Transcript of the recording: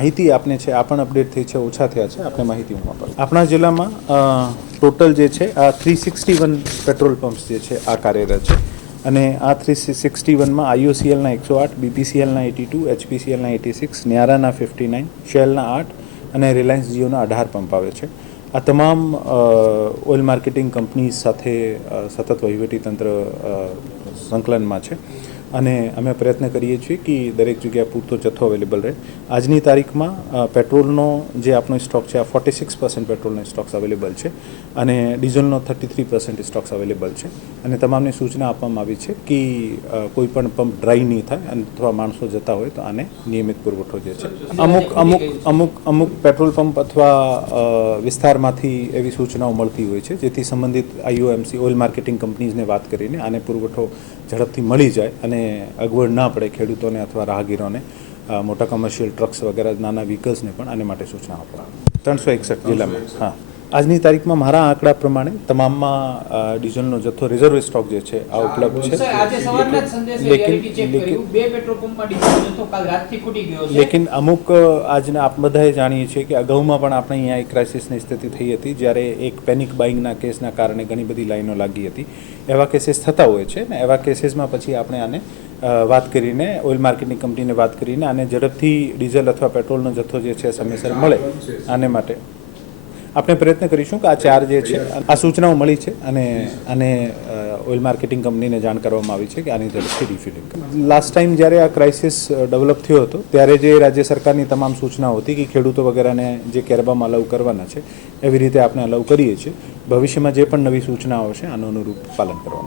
માહિતી આપને છે આ પણ અપડેટ થઈ છે, ઓછા થયા છે. આપણે માહિતી હું આપું. આપણા જિલ્લામાં ટોટલ જે છે આ 361 પેટ્રોલ પંપ્સ જે છે આ કાર્યરત છે અને આ 361માં IOCLના 108, BPCLના 82, HPCLના 86, ન્યારાના 59, શેલના 8 અને રિલાયન્સ જીઓના 18 પંપ આવે છે. આ તમામ ઓઇલ માર્કેટિંગ કંપનીઝ સાથે સતત વહીવટીતંત્ર સંકલનમાં છે અને અમે પ્રયત્ન કરીએ છીએ કે દરેક જગ્યાએ પૂરતો જથ્થો અવેલેબલ રહે. આજની તારીખમાં પેટ્રોલનો જે આપણો સ્ટોક છે આ 46% પેટ્રોલનો સ્ટોક્સ અવેલેબલ છે અને ડીઝલનો 33% સ્ટોક્સ અવેલેબલ છે અને તમામને સૂચના આપવામાં આવી છે કે કોઈ પણ પંપ ડ્રાય નહીં થાય અને અથવા માણસો જતા હોય તો આને નિયમિત પુરવઠો જે છે અમુક પેટ્રોલ પંપ અથવા વિસ્તારમાંથી એવી સૂચનાઓ મળતી હોય છે જેથી સંબંધિત IOMC ઓઇલ માર્કેટિંગ કંપનીઝને વાત કરીને આને પુરવઠો ઝડપથી મળી જાય અને અગવડ ના પડે ખેડૂતોને અથવા રાહગીરોને, મોટા કમર્શિયલ ટ્રક્સ વગેરે નાના વ્હીકલ્સને પણ આને માટે સૂચના આપવા. 361 જિલ્લામાં. હા, આજની તારીખમાં મારા આંકડા પ્રમાણે તમામમાં ડીઝલનો જથ્થો રિઝર્વ સ્ટોક જે છે આ ઉપલબ્ધ છે. લેકિન અમુક આજના આપ બધાએ જાણીએ છીએ કે અગાઉમાં પણ આપણે અહીંયા એક ક્રાઇસિસની સ્થિતિ થઈ હતી જ્યારે એક પેનિક બાઇંગના કેસના કારણે ઘણી બધી લાઈનો લાગી હતી. એવા કેસીસ થતા હોય છે ને એવા કેસીસમાં પછી આપણે આને વાત કરીને ઓઇલ માર્કેટિંગ કંપનીને વાત કરીને આને ઝડપથી ડીઝલ અથવા પેટ્રોલનો જથ્થો જે છે સમયસર મળે આને માટે આપણે પ્રયત્ન કરીશું કે આ ચાર જે છે આ સૂચનાઓ મળી છે અને આને ઓઇલ માર્કેટિંગ કંપનીને જાણ કરવામાં આવી છે કે આની ઝડપથી રિફિલિંગ. લાસ્ટ ટાઈમ જ્યારે આ ક્રાઇસિસ ડેવલપ થયો હતો ત્યારે જે રાજ્ય સરકારની તમામ સૂચનાઓ હતી કે ખેડૂતો વગેરેને જે કેરબામાં અલાઉ કરવાના છે એવી રીતે આપણે અલાઉ કરીએ છીએ. ભવિષ્યમાં જે પણ નવી સૂચનાઓ છે આનું અનુરૂપ પાલન કરવાનું.